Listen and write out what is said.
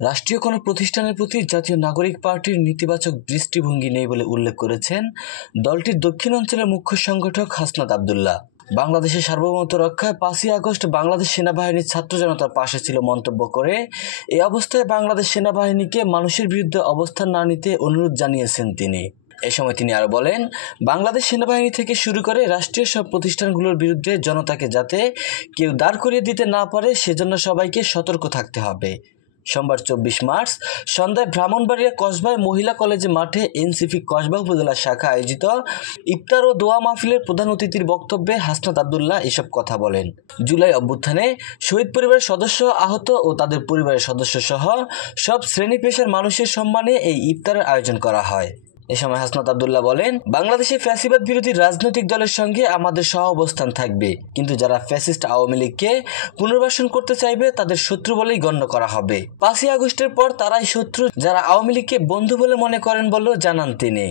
রাষ্ট্রীয় কোনো প্রতিষ্ঠানের প্রতি জাতীয় নাগরিক পার্টির নেতিবাচক দৃষ্টিভঙ্গি নেই বলে উল্লেখ করেছেন দলটির দক্ষিণ অঞ্চলের মুখ্য সংগঠক হাসনাত আব্দুল্লাহ। বাংলাদেশের সার্বভৌমত্ব রক্ষায় ৫ই আগস্ট বাংলাদেশ সেনাবাহিনীর ছাত্র জনতার পাশে ছিল মন্তব্য করে এই অবস্থায় বাংলাদেশ সেনাবাহিনীকে মানুষের বিরুদ্ধে অবস্থান না নিতে অনুরোধ জানিয়েছেন তিনি। এ সময় তিনি আরো বলেন, বাংলাদেশ সেনাবাহিনী থেকে শুরু করে রাষ্ট্রীয় সব প্রতিষ্ঠানগুলোর বিরুদ্ধে জনতাকে যাতে কেউ দাঁড় করিয়ে দিতে না পারে সেজন্য সবাইকে সতর্ক থাকতে হবে। সোমবার ২৪ মার্চ সন্ধ্যায় ব্রাহ্মণবাড়িয়া কসবায় মহিলা কলেজে মাঠে এনসিপি কসবা উপজেলা শাখা আয়োজিত ইফতার ও দোয়া মাহফিলের প্রধান অতিথির বক্তব্যে হাসনাত আব্দুল্লাহ এসব কথা বলেন। জুলাই অভ্যুত্থানে শহীদ পরিবারের সদস্য, আহত ও তাদের পরিবারের সদস্য সহ সব শ্রেণী পেশার মানুষের সম্মানে এই ইফতারের আয়োজন করা হয়। এ সময় হাসনাত আব্দুল্লাহ বলেন, বাংলাদেশে ফ্যাসিবাদ বিরোধী রাজনৈতিক দলের সঙ্গে আমাদের সহ অবস্থান থাকবে, কিন্তু যারা ফ্যাসিস্ট আওয়ামী লীগকে পুনর্বাসন করতে চাইবে তাদের শত্রু বলেই গণ্য করা হবে। ৫ই আগস্টের পর তারাই শত্রু যারা আওয়ামী লীগকে বন্ধু বলে মনে করেন বলেও জানান তিনি।